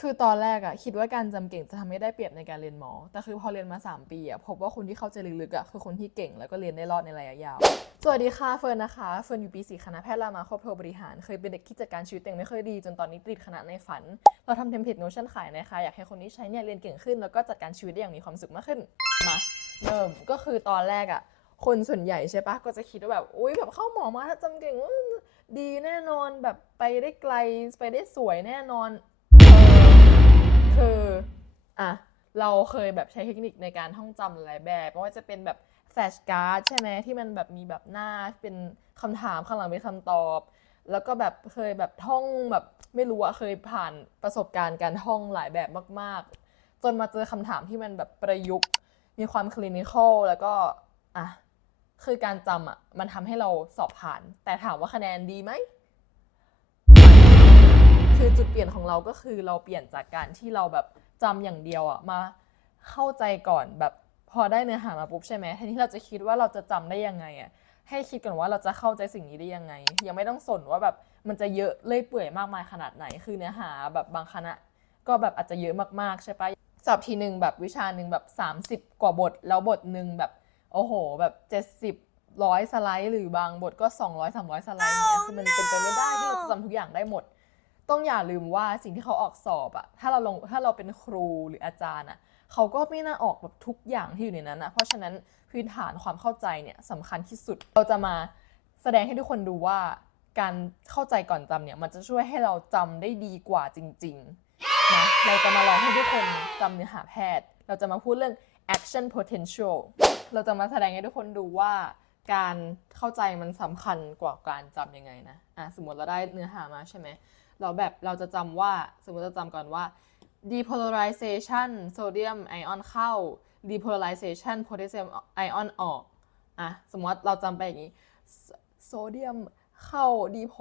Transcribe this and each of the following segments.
คือตอนแรกอะคิดว่าการจำเก่งจะทำให้ได้เปรียบในการเรียนหมอ แต่คือพอเรียนมา 3 ปีอะพบว่าคนที่เข้าใจลึกๆอะคือคนที่เก่งแล้วก็เรียนได้รอดในระยะยาว สวัสดีค่ะเฟิร์นนะคะเฟิร์นอยู่ปี4คณะแพทย์รามาครอบครัวบริหาร เคยเป็นเด็กที่จัดการชีวิตเองไม่ค่อยดี จนตอนนี้ติดคณะในฝัน เราทำเทมเพลตโนชั่นขายนะคะ อยากให้คนที่ใช้เนี่ยเรียนเก่งขึ้น แล้วก็จัดการชีวิตได้อย่างมีความสุขมากขึ้น มาเริ่มก็คือตอนแรกอะคนส่วนใหญ่ใช่ปะก็จะคิดว่าแบบอุ้ยแบบเข้าหมอมาถ้าจำเก่งดีแน่นอนแบบไปได้ไกลไปได้สวยแน่นอน คืออะเราเคยแบบใช้เทคนิคในการท่องจำหลายแบบไม่ว่าจะเป็นแบบแฟลชการ์ดใช่ไหมที่มันแบบมีแบบหน้าเป็นคำถามข้างหลังเป็นคำตอบ แล้วก็แบบเคยแบบท่องแบบไม่รู้อะเคยผ่านประสบการณ์การท่องหลายแบบมาก ๆ จนมาเจอคำถามที่มันแบบประยุกต์ มีความคลินิคอลแล้วก็อะคือการจำอะมันทำให้เราสอบผ่าน แต่ถามว่าคะแนนดีไหม คือจุดเปลี่ยนของเราก็คือเราเปลี่ยนจากการที่เราแบบจำอย่างเดียวอะมาเข้าใจก่อนแบบพอได้เนื้อหามาปุ๊บใช่ไหมแทนที่เราจะคิดว่าเราจะจำได้ยังไงอะให้คิดก่อนว่าเราจะเข้าใจสิ่งนี้ได้ยังไง ยังไม่ต้องสนว่าแบบมันจะเยอะเลื่อยเปื่อยมากมายขนาดไหน คือเนื้อหาแบบบางคณะ ก็แบบอาจจะเยอะมากๆใช่ปะสอบทีหนึ่งแบบวิชาหนึ่งแบบ 30 กว่าบท แล้วบทหนึ่งแบบโอ้โห แบบ70ร้อยสไลด์หรือ บางบทก็ 200 300 สไลด์อย่างเงี้ยคือมันเป็นไปไม่ได้ที่เราจะจำทุกอย่างได้หมด ต้องอย่าลืมว่าสิ่งที่เขาออกสอบอะถ้าเราลงถ้าเราเป็นครูหรืออาจารย์อะเขาก็ไม่น่าออกแบบทุกอย่างที่อยู่ในนั้นอะเพราะฉะนั้นพื้นฐานความเข้าใจเนี่ยสำคัญที่สุดเราจะมาแสดงให้ทุกคนดูว่าการเข้าใจก่อนจำเนี่ยมันจะช่วยให้เราจำได้ดีกว่าจริงๆนะเราจะมาลองให้ทุกคนจำเนื้อหาแพทย์ เราจะมาพูดเรื่อง action potential เราจะมาแสดงให้ทุกคนดูว่าการเข้าใจมันสำคัญกว่าการจำยังไงนะอะสมมติเราได้เนื้อหามาใช่ไหม เราแบบเราจะจำว่าสมมติจะจำก่อนว่า depolarization โซเดียมไอออนเข้า depolarization โพแทสเซียมไอออนออกอะสมมติเราจำไปอย่างนี้โซเดียมเข้าดีโพ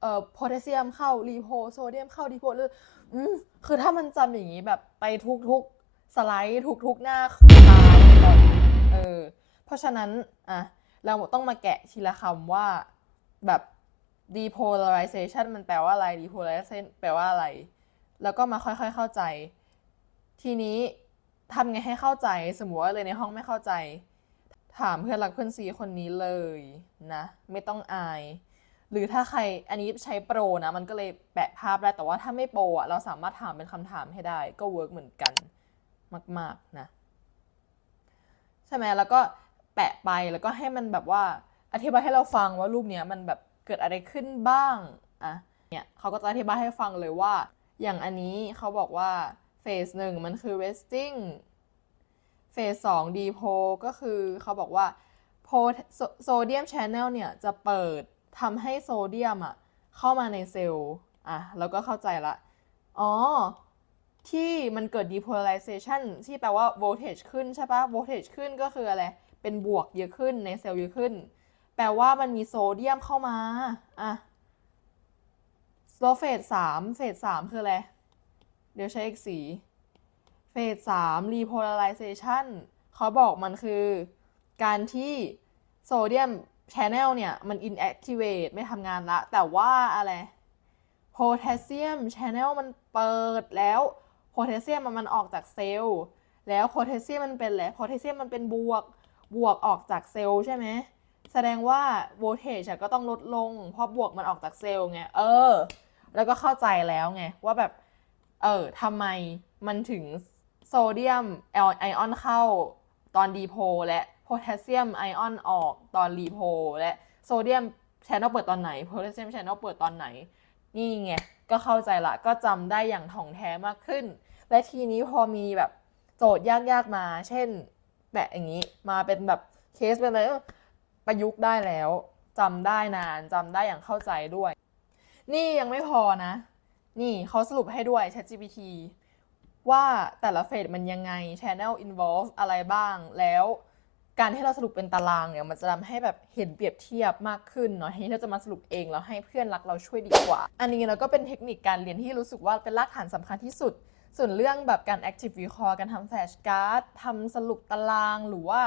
เอ่อโพแทสเซียมเข้ารีโพโซเดียมเข้าดีโพหรืออืมคือถ้ามันจำอย่างนี้แบบไปทุกๆ สไลด์ทุกๆ หน้าคือตายตอนนั้นเออเพราะฉะนั้นอะเราต้องมาแกะทีละคำว่าแบบ depolarization มันแปลว่าอะไร depolarization แปลว่าอะไร แล้วก็มาค่อยๆเข้าใจ ทีนี้ทำไงให้เข้าใจ สมมติว่าเลยในห้องไม่เข้าใจ ถามเพื่อนรักเพื่อนซีคนนี้เลยนะ ไม่ต้องอาย หรือถ้าใครอันนี้ใช้โปรนะ มันก็เลยแปะภาพได้ แต่ว่าถ้าไม่โปรอะเราสามารถถามเป็นคำถามให้ได้ ก็เวิร์กเหมือนกันมาก ๆ นะ ใช่ไหมแล้วก็แปะไปแล้วก็ให้มันแบบว่าอธิบายให้เราฟังว่ารูปเนี้ยมันแบบ เกิดอะไรขึ้นบ้างอะเนี่ยเขาก็จะอธิบายให้ฟังเลยว่า อย่างอันนี้เขาบอกว่าเฟสหนึ่งมันคือ resting เฟสสอง depo ก็คือเขาบอกว่าโซเดียม channel เนี่ยจะเปิดทำให้โซเดียมอะเข้ามาในเซลล์อะแล้วก็เข้าใจละ อ๋อ ที่มันเกิด depolarization ที่แปลว่า voltage ขึ้นใช่ปะ voltage ขึ้นก็คืออะไร เป็นบวกเยอะขึ้นในเซลล์เยอะขึ้น แปลว่ามันมีโซเดียมเข้ามา อะแล้วเฟสสามเฟสสามคืออะไร เดี๋ยวใช้เอกสีเฟสสาม repolarization เขาบอกมันคือ การที่โซเดียม channel เนี่ย มัน inactivate ไม่ทำงานละ แต่ว่าอะไรโพแทสเซียม channel มันเปิดแล้วโพแทสเซียมมันออกจากเซลล์ แล้วโพแทสเซียมมันเป็นอะไรโพแทสเซียมมันเป็นบวกบวกออกจากเซลล์ใช่ไหม แสดงว่าโวลเทจก็ต้องลดลง เพราะบวกมันออกจากเซลล์ไง เออ แล้วก็เข้าใจแล้วไง ว่าแบบ เออทำไมมันถึงโซเดียมไอออนเข้าตอนดีโพและโพแทสเซียมไอออนออกตอนรีโพและโซเดียมแชน n ลเปิดตอนไหนโพแทสเซียมแชน n ลเปิดตอนไหน นี่ไง ก็เข้าใจละ ก็จำได้อย่างถ่องแท้มากขึ้น และทีนี้พอมีแบบโจทย์ยากๆมา เช่น แปะอย่างนี้ มาเป็นแบบเคสเป็นอะไร ประยุกต์ได้แล้วจำได้นานจำได้อย่างเข้าใจด้วย นี่ยังไม่พอนะ นี่เขาสรุปให้ด้วย ChatGPT ว่าแต่ละเฟสมันยังไง Channel involve อะไรบ้าง แล้วการที่เราสรุปเป็นตารางเนี่ยมันจะทำให้แบบเห็นเปรียบเทียบมากขึ้นเนาะทีนี้เราจะมาสรุปเองแล้วให้เพื่อนรักเราช่วยดีกว่า อันนี้เราก็เป็นเทคนิคการเรียนที่รู้สึกว่าเป็นรากฐานสำคัญที่สุด ส่วนเรื่องแบบการ active recall การทำ flash card ทำสรุปตารางหรือว่า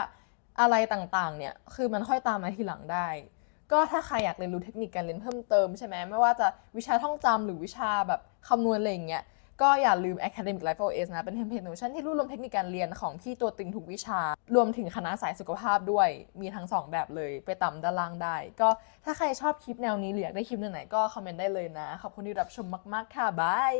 อะไรต่างๆ เนี่ย คือมันค่อยตามมาทีหลังได้ ก็ถ้าใครอยากเรียนรู้เทคนิคการเรียนเพิ่มเติมใช่ไหมไม่ว่าจะวิชาท่องจำหรือวิชาแบบคำนวณอะไรอย่างเงี้ย ก็อย่าลืม Academic Life OS นะ เป็นเทมเพลตโนชั่นที่รวบรวมเทคนิคการเรียนของที่ตัวตึงทุกวิชา รวมถึงคณะสายสุขภาพด้วย มีทั้งสองแบบเลย ไปตามด้านล่างได้ ก็ถ้าใครชอบคลิปแนวนี้หรืออยากได้คลิปแนวไหนก็คอมเมนต์ได้เลยนะ ขอบคุณที่รับชมมาก ๆ ค่ะ บาย